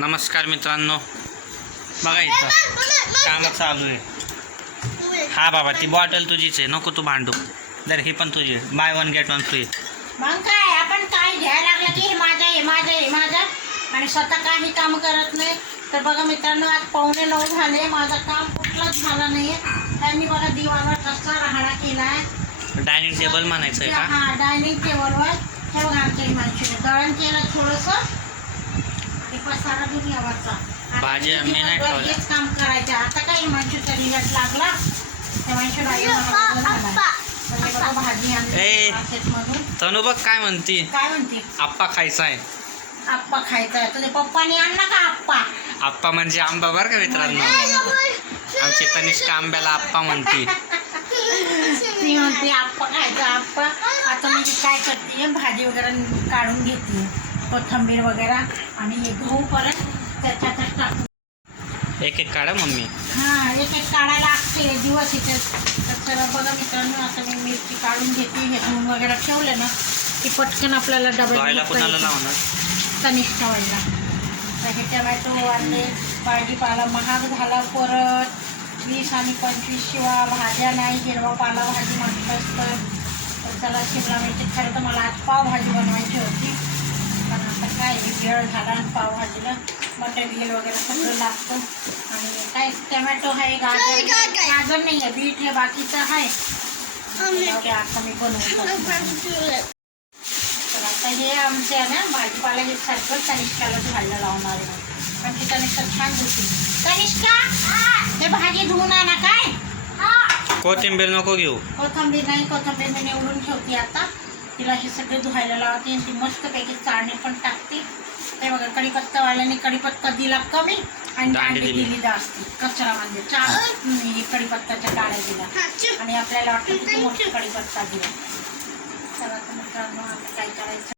नमस्कार मित्रांनो. बघा इथं. काम चालू आहे. हा बाबा ती बॉटल तुझीच आहे. नको तू भांडू. जर ही पण तुझी buy one get one free मग काय आपण काय घ्यायला लागलं की हे माझं हे माझं हे माझं. आणि स्वतः काही काम करत नाही. तर बघा मित्रांनो आज पावणे नऊ झाले. माझं काम कुठलंच झालं नाही त्यांनी बघा दिवावर कसा राहणा केलाय. डायनिंग टेबल म्हणायचं आहे का? हा डायनिंग टेबलवर हे बघा आमच्या हिमांशूने दळण केलं थोडंसं. आणि भाजी आम्ही नाही. हेच काम करायचं आता काय हिमांशूचा रिझल्ट लागला? हिमांशू राजा मला बघून आलाय. तर बघा भाजी आणली ए. मार्केटमधून तनु बघ काय म्हणती. काय म्हणते? आप्पा खायचा आहे आप्पा खायचा आहे तुझ्या पप्पाने आणला का आप्पा आप्पा म्हणजे आंबा बरं का मित्रांनो? आमची तनिष्का आंब्याला आप्पा म्हणती. ती म्हणते आप्पा खायचा आप्पा आता म्हणजे काय करते? भाजी वगैरे काढून घेते. कोथंबीर वगैरे आणि हे गहू परत त्याच्यातच टाकून एक एक काढा मम्मी. हा एक एक काढायला लागते दिवस इथे. तर चला बघा मित्रांनो आता मी मिरची काढून घेते हे धुवून वगैरे ठेवले ना की पटकन आपल्याला डबल तनिष्ठा व्हायला तर हे टमॅटो आणले भाजीपाला महाग झाला परत. वीस आणि पंचवीस शिवा भाज्या नाही हिरवा पाला भाजी म्हटलंच तर तर चला शिमला मिरची. खरं तर मला आज पावभाजी बनवायची होती. आता काय हे। झाला आणि पावभाजीला मटेरियल वगैरे सगळं लागतं आणि काय टमॅटो आहे गाजर गाजर नाही आहे बीट आहे बाकीचं आहे जाऊ दे, आता मी बनवतो तर आता हे आमचे आहे ना भाजीपाला हे सगळं तनिष्काला धुवायला लावणार आहे पण ती तनिष्का छान धुते तनिष्का ते भाजी धुवून आणा काय कोथिंबीर नको घेऊ। कोथंबीर नाही कोथंबीर मी निवडून ठेवते आता. तिला हे सगळे धुवायला लावते आणि ती मस्तपैकी चाळणी पण टाकते. ते बघा कढीपत्तावाल्याने कढीपत्ता दिला कमी आणि दांडी दिली. दिली जास्त. कचरा म्हणजे चार हम्म, कढीपत्ताच्या डाळ्या दिल्या. आणि आपल्याला वाटतं मोठी कढीपत्ता दिला. चला तर मित्रांनो काय करायचं?